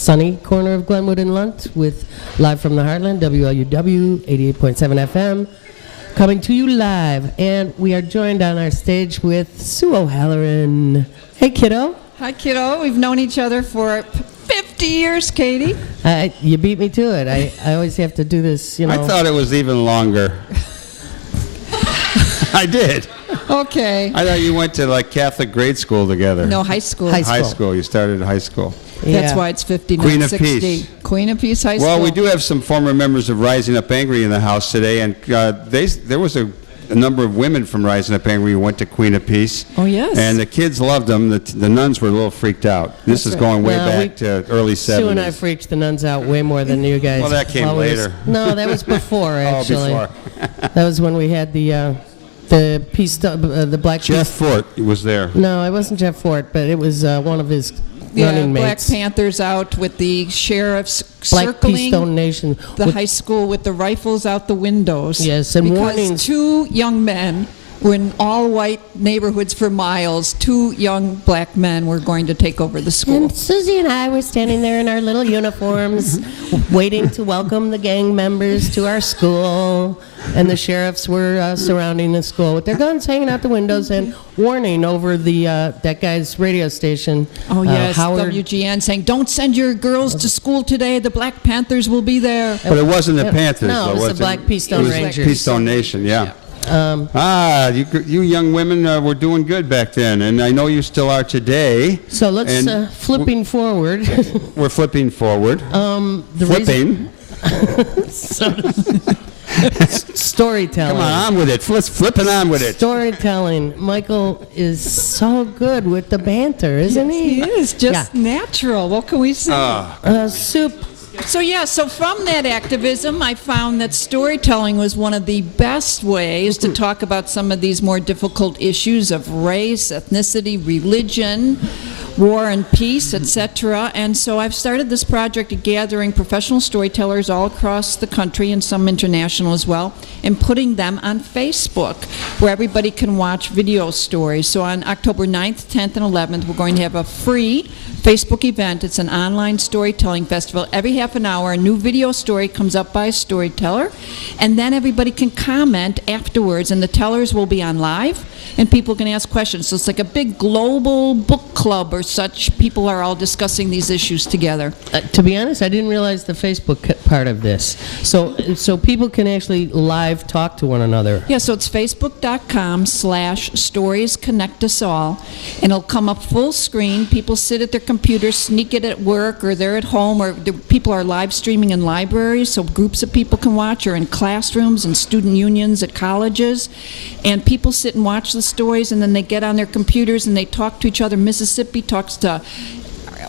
sunny corner of Glenwood and Lunt with live from the Heartland, WLUW 88.7 FM, coming to you live. And we are joined on our stage with Sue O'Halloran. Hey, kiddo. Hi, kiddo. We've known each other for 50 years, Katie. You beat me to it. I always have to do this, you know. I thought it was even longer. I did. Okay. I thought you went to like Catholic grade school together. No, high school. High school. You started at high school. That's Yeah. why it's 59, Queen of 60. Peace. Queen of Peace High School. Well, we do have some former members of Rising Up Angry in the house today, and there was a number of women from Rising Up Angry who went to Queen of Peace. Oh, yes. And the kids loved them. The nuns were a little freaked out. This is going way back to early 70s. Sue and I freaked the nuns out way more than you guys. Well, that came later. No, that was before, actually. Oh, before. That was when we had the peace, the Black Jeff Peace. Fort was there. No, it wasn't Jeff Fort, but it was one of his running Black mates. Panthers out with the sheriffs Black circling Keystone Nation. the high school with the rifles out the windows. Yes, and because warnings. two young men were in all-white neighborhoods for miles. Two young black men were going to take over the school. And Susie and I were standing there in our little uniforms, waiting to welcome the gang members to our school. And the sheriffs were surrounding the school with their guns hanging out the windows and warning over the that guy's radio station. Oh, yes, Howard. WGN saying, don't send your girls to school today. The Black Panthers will be there. But it wasn't the Panthers, No, though, it was the Black Keystone It was Rangers. Keystone Nation, yeah. You young women were doing good back then, and I know you still are today. So let's And flipping forward. We're flipping forward. Flipping. Storytelling. Come on with it. Flipping on with it. Storytelling. Michael is so good with the banter, isn't he? He is just natural. What can we say? Soup. So from that activism, I found that storytelling was one of the best ways to talk about some of these more difficult issues of race, ethnicity, religion, war and peace, etc. And so I've started this project of gathering professional storytellers all across the country and some international as well, and putting them on Facebook where everybody can watch video stories. So on October 9th, 10th, and 11th, we're going to have a free Facebook event. It's an online storytelling festival. Every half an hour, a new video story comes up by a storyteller, and then everybody can comment afterwards, and the tellers will be on live, and people can ask questions. So it's like a big global book club or such. People are all discussing these issues together. To be honest, I didn't realize the Facebook part of this. So people can actually live talk to one another. Yeah, so it's facebook.com/stories connect us all, and it'll come up full screen. People sit at their computers, sneak it at work, or they're at home, or people are live streaming in libraries, so groups of people can watch, or in classrooms and student unions at colleges. And people sit and watch the stories, and then they get on their computers and they talk to each other. Mississippi talks to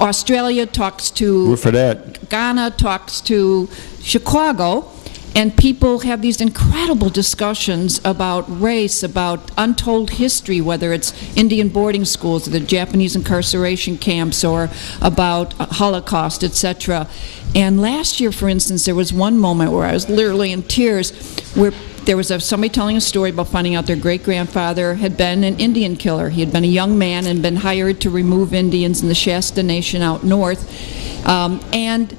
Australia, talks to For that. Ghana, talks to Chicago, and people have these incredible discussions about race, about untold history, whether it's Indian boarding schools or the Japanese incarceration camps, or about Holocaust, etc. And last year, for instance, there was one moment where I was literally in tears, where there was somebody telling a story about finding out their great-grandfather had been an Indian killer. He had been a young man and been hired to remove Indians in the Shasta Nation out north. And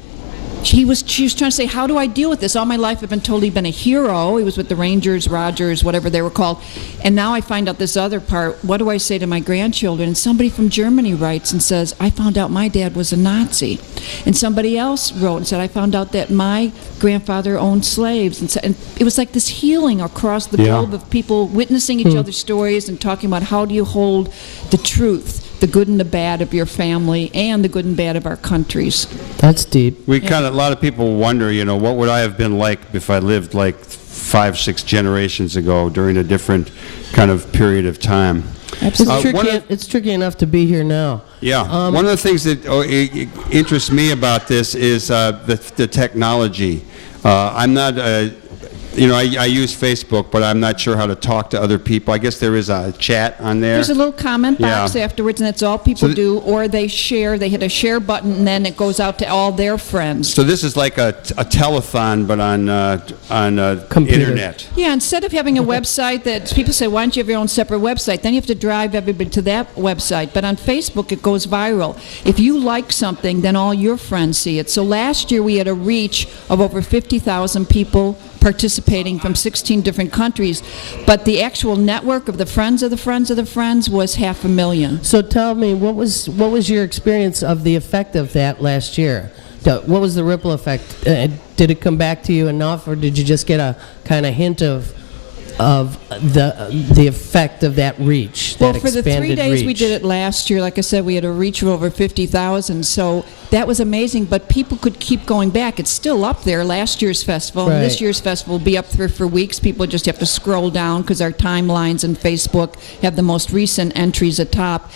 she was trying to say, how do I deal with this? All my life I've been told he'd been a hero. He was with the Rangers, Rogers, whatever they were called. And now I find out this other part. What do I say to my grandchildren? And somebody from Germany writes and says, I found out my dad was a Nazi. And somebody else wrote and said, I found out that my grandfather owned slaves. And it was like this healing across the globe of people witnessing each other's stories and talking about how do you hold the truth, the good and the bad of your family, and the good and bad of our countries. That's deep. A lot of people wonder, what would I have been like if I lived like 5-6 generations ago during a different kind of period of time. Absolutely. It's tricky enough to be here now. Yeah. One of the things that interests me about this is the technology. I'm not I use Facebook, but I'm not sure how to talk to other people. I guess there is a chat on there. There's a little comment box Yeah. afterwards, and that's all people So do. Or they share, they hit a share button, and then it goes out to all their friends. So this is like a telethon, but on Computer. internet. Yeah, instead of having a website that people say, why don't you have your own separate website? Then you have to drive everybody to that website. But on Facebook, it goes viral. If you like something, then all your friends see it. So last year, we had a reach of over 50,000 people participating from 16 different countries. But the actual network of the friends of the friends of the friends was 500,000. So tell me, what was your experience of the effect of that last year? What was the ripple effect? Did it come back to you enough, or did you just get a kind of hint of the effect of that reach? Well, that for the 3 expanded days we reach? did it last year, like I said, we had a reach of over 50,000. So that was amazing, but people could keep going back. It's still up there, last year's festival. And this Right. year's festival will be up there for weeks. People just have to scroll down because our timelines and Facebook have the most recent entries at top.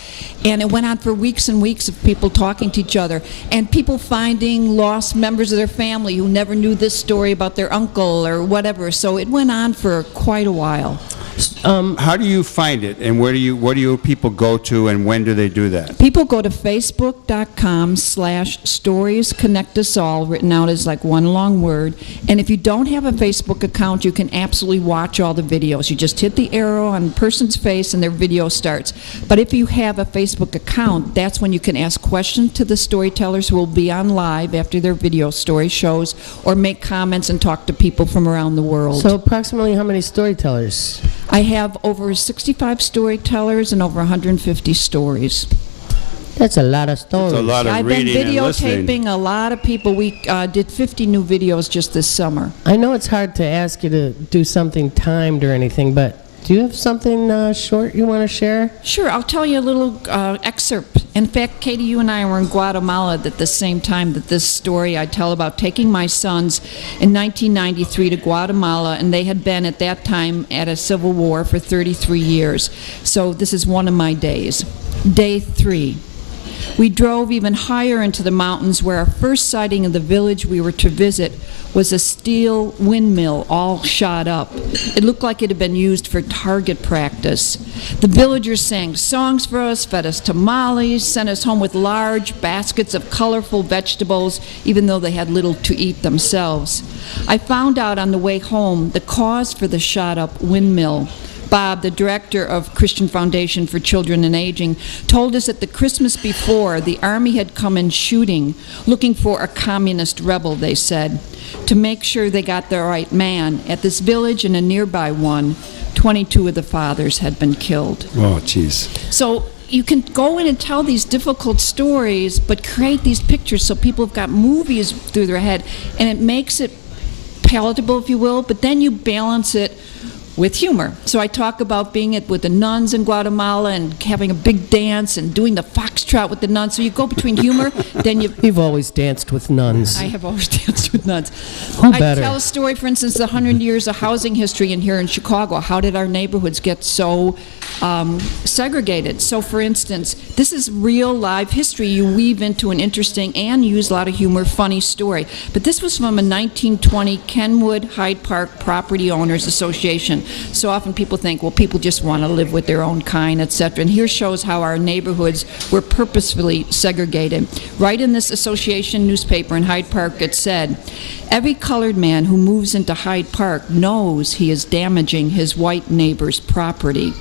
And it went on for weeks and weeks of people talking to each other and people finding lost members of their family who never knew this story about their uncle or whatever. So it went on for quite a while. How do you find it, and where do people go to, and when do they do that? People go to facebook.com/stories connect us all, written out as like one long word. And if you don't have a Facebook account, you can absolutely watch all the videos. You just hit the arrow on a person's face and their video starts. But if you have a Facebook account, that's when you can ask questions to the storytellers who will be on live after their video story shows, or make comments and talk to people from around the world. So approximately how many storytellers? I have over 65 storytellers and over 150 stories. That's a lot of stories. It's a lot of I've been reading and listening. videotaping a lot of people. We did 50 new videos just this summer. I know it's hard to ask you to do something timed or anything, but do you have something short you want to share? Sure, I'll tell you a little excerpt. In fact, Katie, you and I were in Guatemala at the same time that this story I tell about taking my sons in 1993 to Guatemala, and they had been at that time at a civil war for 33 years. So this is one of my days. Day 3. We drove even higher into the mountains, where our first sighting of the village we were to visit was a steel windmill all shot up. It looked like it had been used for target practice. The villagers sang songs for us, fed us tamales, sent us home with large baskets of colorful vegetables, even though they had little to eat themselves. I found out on the way home the cause for the shot-up windmill. Bob, the director of Christian Foundation for Children and Aging, told us that the Christmas before, the Army had come in shooting, looking for a communist rebel, they said, to make sure they got the right man. At this village and a nearby one, 22 of the fathers had been killed. Oh, jeez. So you can go in and tell these difficult stories, but create these pictures so people have got movies through their head, and it makes it palatable, if you will, but then you balance it with humor. So I talk about being with the nuns in Guatemala and having a big dance and doing the foxtrot with the nuns. So you go between humor, then You've always danced with nuns. I have always danced with nuns. Who I better? tell a story, for instance, the 100 years of housing history in here in Chicago. How did our neighborhoods get so segregated? So, for instance, this is real live history you weave into an interesting and use a lot of humor, funny story. But this was from a 1920 Kenwood Hyde Park Property Owners Association. So often people think, well, people just want to live with their own kind, etc. And here shows how our neighborhoods were purposefully segregated. Right in this association newspaper in Hyde Park, it said, "Every colored man who moves into Hyde Park knows he is damaging his white neighbor's property.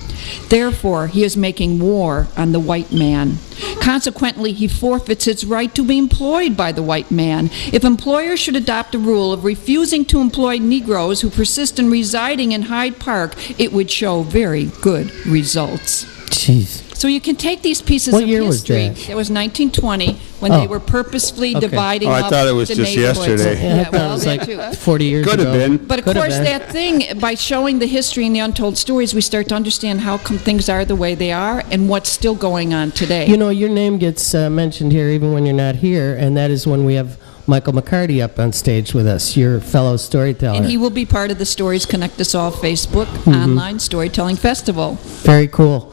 Therefore, he is making war on the white man. Consequently, he forfeits his right to be employed by the white man. If employers should adopt a rule of refusing to employ Negroes who persist in residing in Hyde Park, it would show very good results." Jeez. So you can take these pieces What of year was history. that? It was 1920 when Oh. they were purposefully Okay. dividing Oh, I up thought it was the just neighborhoods. yesterday. Yeah, I thought well, it was that like too. 40 years Could ago. have been. But of Could have course, been. that thing, by showing the history and the untold stories, we start to understand how come things are the way they are and what's still going on today. You know, your name gets mentioned here even when you're not here, and that is when we have Michael McCarty up on stage with us, your fellow storyteller. And he will be part of the Stories Connect Us All Facebook online storytelling festival. Very cool.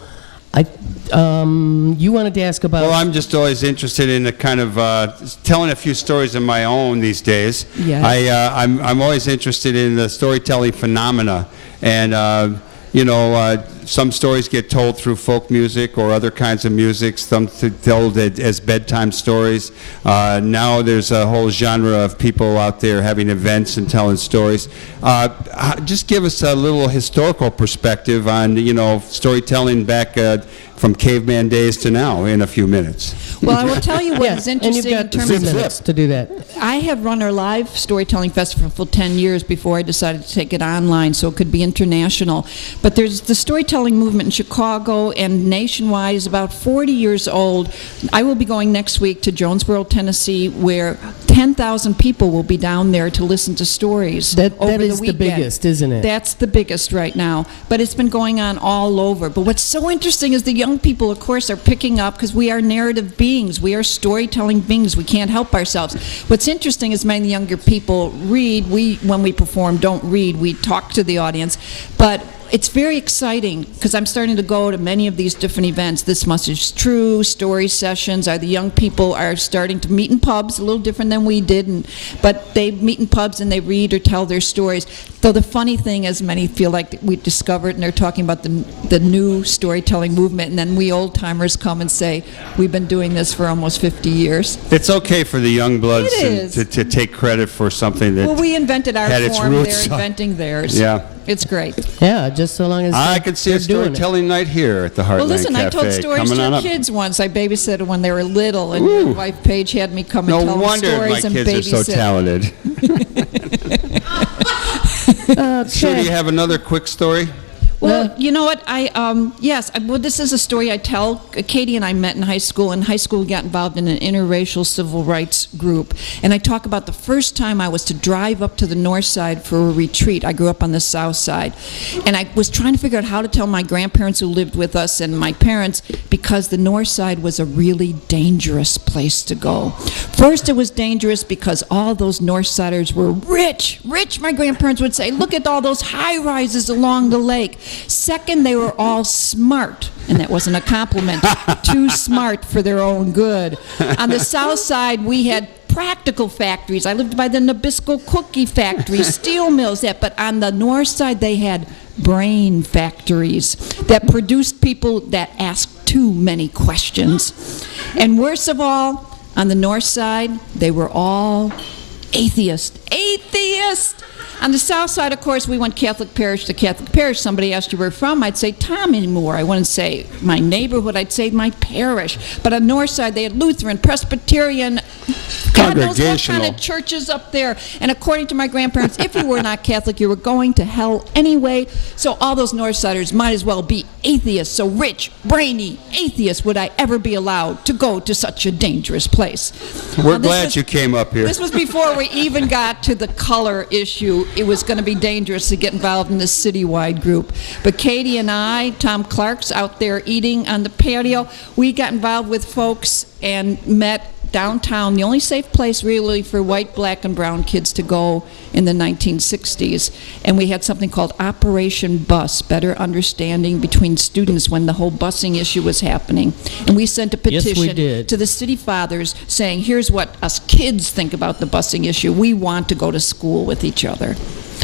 You wanted to ask about... Well, I'm just always interested in the kind of telling a few stories of my own these days. Yes. I'm always interested in the storytelling phenomena, and some stories get told through folk music or other kinds of music, some told as bedtime stories. Now there's a whole genre of people out there having events and telling stories. Just give us a little historical perspective on, storytelling back from caveman days to now in a few minutes. Well, I will tell you what is and you've interesting in got terms 6 of... minutes to do that. I have run our live storytelling festival for 10 years before I decided to take it online so it could be international. But there's the storytelling movement in Chicago and nationwide is about 40 years old. I will be going next week to Jonesboro, Tennessee, where 10,000 people will be down there to listen to stories over That is the the weekend. biggest, isn't it? That's the biggest right now. But it's been going on all over. But what's so interesting is the young people, of course, are picking up because we are narrative beings. We are storytelling beings. We can't help ourselves. What's interesting is many younger people read. We, when we perform, don't read. We talk to the audience. But it's very exciting because I'm starting to go to many of these different events. This Much Is True, story sessions. The young people are starting to meet in pubs, a little different than we did, but they meet in pubs and they read or tell their stories. Though the funny thing is many feel like we've discovered, and they're talking about the new storytelling movement, and then we old-timers come and say, we've been doing this for almost 50 years. It's okay for the young bloods It is. to take credit for something that Well, we invented our had its form, roots. they're inventing theirs. Yeah. It's great. Yeah, just so long as I could see they're a doing it. storytelling night here at the Heartland Well, listen, Cafe. I told stories Coming on to up. kids once. I babysat when they were little, and my wife Paige had me come and No tell them wonder my stories and kids are so babysit. talented. Okay. So do you have another quick story? Well, you know what? Well, this is a story I tell. Katie and I met in high school. In high school, we got involved in an interracial civil rights group. And I talk about the first time I was to drive up to the north side for a retreat. I grew up on the south side. And I was trying to figure out how to tell my grandparents who lived with us and my parents, because the north side was a really dangerous place to go. First, it was dangerous because all those north siders were rich. Rich, my grandparents would say. Look at all those high-rises along the lake. Second, they were all smart, and that wasn't a compliment. Too smart for their own good. On the south side, we had practical factories. I lived by the Nabisco cookie factory, steel mills. But on the north side, they had brain factories that produced people that asked too many questions. And worst of all, on the north side, they were all atheists. Atheists! On the south side, of course, we went Catholic parish to Catholic parish. Somebody asked you where you're from, I'd say Tommymore. I wouldn't say my neighborhood, I'd say my parish. But on the north side, they had Lutheran, Presbyterian, God knows what kind of churches up there. And according to my grandparents, if you were not Catholic, you were going to hell anyway. So all those north siders might as well be atheists. So rich, brainy atheists would I ever be allowed to go to such a dangerous place. We're glad you came up here. This was before we even got to the color issue. It was going to be dangerous to get involved in this citywide group. But Katie and I, Tom Clark's out there eating on the patio, we got involved with folks and met downtown, the only safe place really for white, black, and brown kids to go in the 1960s. And we had something called Operation Bus, better understanding between students when the whole busing issue was happening. And we sent a petition to the city fathers saying, here's what us kids think about the busing issue. We want to go to school with each other.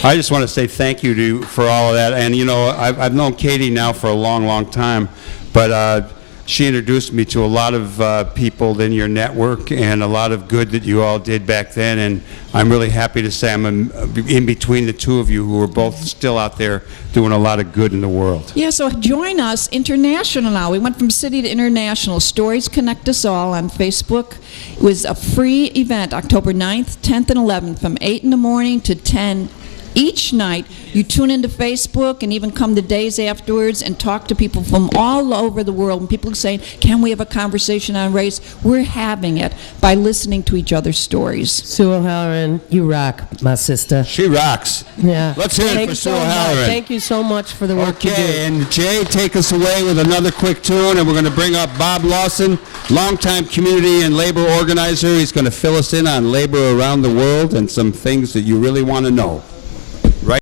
I just want to say thank you for all of that. And, I've known Katie now for a long, long time, but she introduced me to a lot of people in your network and a lot of good that you all did back then. And I'm really happy to say I'm in between the two of you who are both still out there doing a lot of good in the world. Yeah, so join us international now. We went from city to international. Stories Connect Us All on Facebook. It was a free event, October 9th, 10th, and 11th, from 8 in the morning to 10 each night. You tune into Facebook and even come the days afterwards and talk to people from all over the world. And people are saying, can we have a conversation on race? We're having it by listening to each other's stories. Sue O'Halloran, you rock, my sister. She rocks. Yeah. Let's hear it for Sue O'Halloran. Thank you so much for the work you do. Okay, and Jay, take us away with another quick tune, and we're going to bring up Bob Lawson, longtime community and labor organizer. He's going to fill us in on labor around the world and some things that you really want to know. Right?